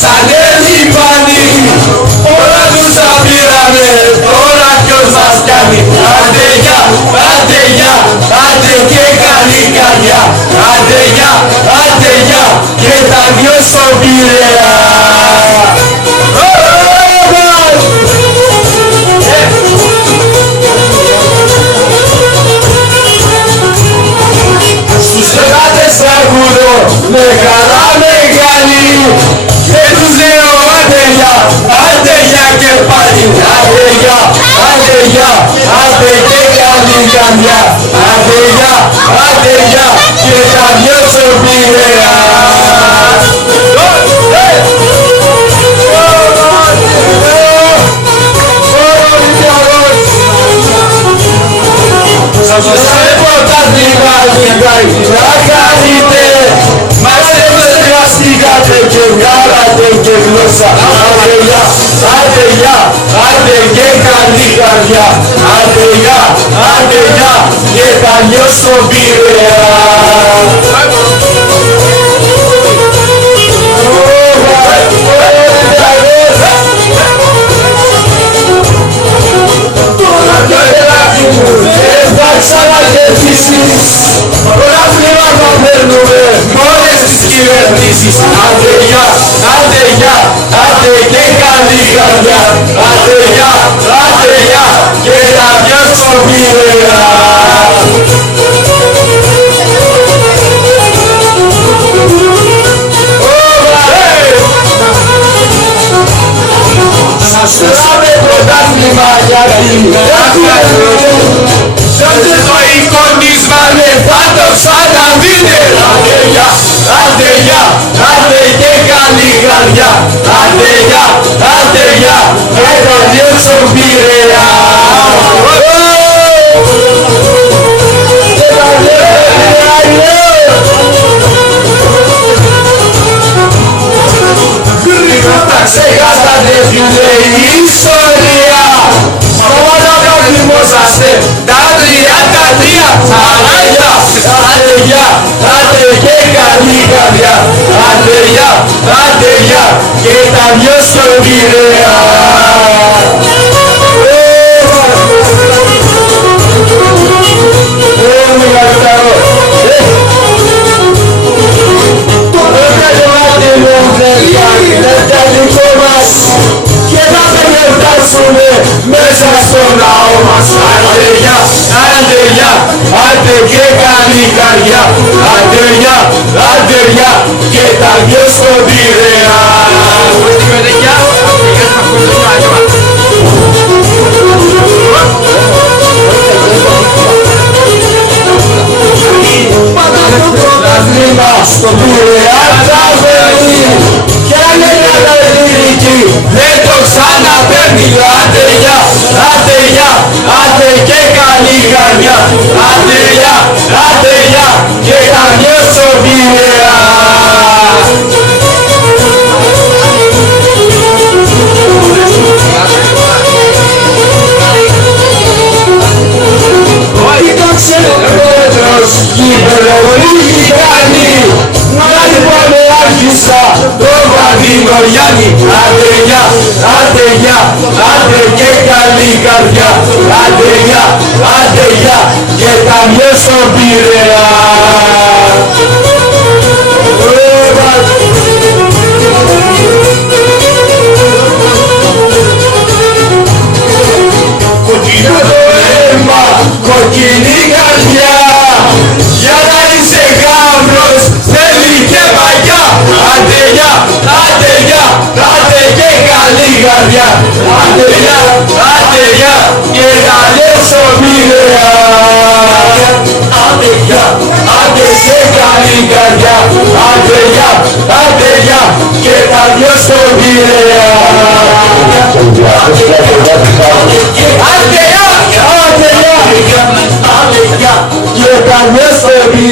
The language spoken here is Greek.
σαν λιπάνι, όλα τους τα πήραμε, τώρα ποιος μας κάνει. Άντε γεια, άντε γεια, άντε και καλή καρδιά. Άντε γεια, άντε γεια, και τα δυο στον Πειραιά. Στους πελάτες τραγουδώ με χαρά μεγάλη και τους λέω άντε γεια και πάλι. Άντε γεια, άντε γεια, άντε και καλή καρδιά. Άντε γεια και τα δυο στον Πειραιά. Σας πρωτάθλημα να κάνετε, μας εργαστήκατε και βγάλατε και γλώσσα. Άντε γεια, άντε γεια, άντε και καλή καρδιά. Άντε γεια, άντε γεια, και τα δυο στον Πειραιά. Πρωτάθλημα θα παίρνουμε όλες τις κυβερνήσεις. Άντε γεια, άντε γεια, άντε και καλή καρδιά. Άντε γεια, άντε γεια, και τα δυο στον Πειραιά. Σας θέλαμε πρωτάθλημα γιατί τότε το εικονίσμα δεν θα το ξαναδείτε. Άντε γεια, άντε γεια, άντε και καλή καρδιά. Άντε γεια, άντε γεια, και τα δυο στον Πειραιά. Τα ξεχάσατε φίλε η ιστορία, όλα τα θυμόσαστε τα 33. Άντε γεια, άντε και καλή καρδιά. Άντε γεια, άντε γεια, και τα δυο στον Πειραιά. Και θα γιορτάσουμε μέσα στο ναό μας. Άντε γεια, άντε γεια, άντε και καλή καρδιά. Άντε γεια, άντε γεια, και τα δυο στον Πειραιά. Πάντα το πρωτάθλημα στον Πειραιά θα φέρνει, κι αν είναι καταδίκη δεν το ξαναπαίρνει. Άντε γεια, άντε γεια, άντε και καλή καρδιά. Άντε γεια, άντε γεια, και τα δυο στον Πειραιά. Ήταν ξενοπέτρος κι υπερβολή κάνει, μα λοιπόν άρχισα το Βαδινογιάννη. Άντε γεια, άντε γεια, άντε και καλή καρδιά. Άντε γεια, άντε γεια, και τα δυο στον Πειραιά. Κοκκινό το αίμα, κοκκινή καρδιά, για να είσαι γάβρος θέλει και μαγιά. Άντε γεια, άντε γεια, άντε και καλή καρδιά. Άντε γεια, άντε γεια, και τα δυο στον Πειραιά. Άντε γεια, άντε και καλή καρδιά. Άντε γεια, άντε γεια, και τα δυο στον Πειραιά. Άντε γεια, άντε γεια, και τα δυο στον Πειραιά.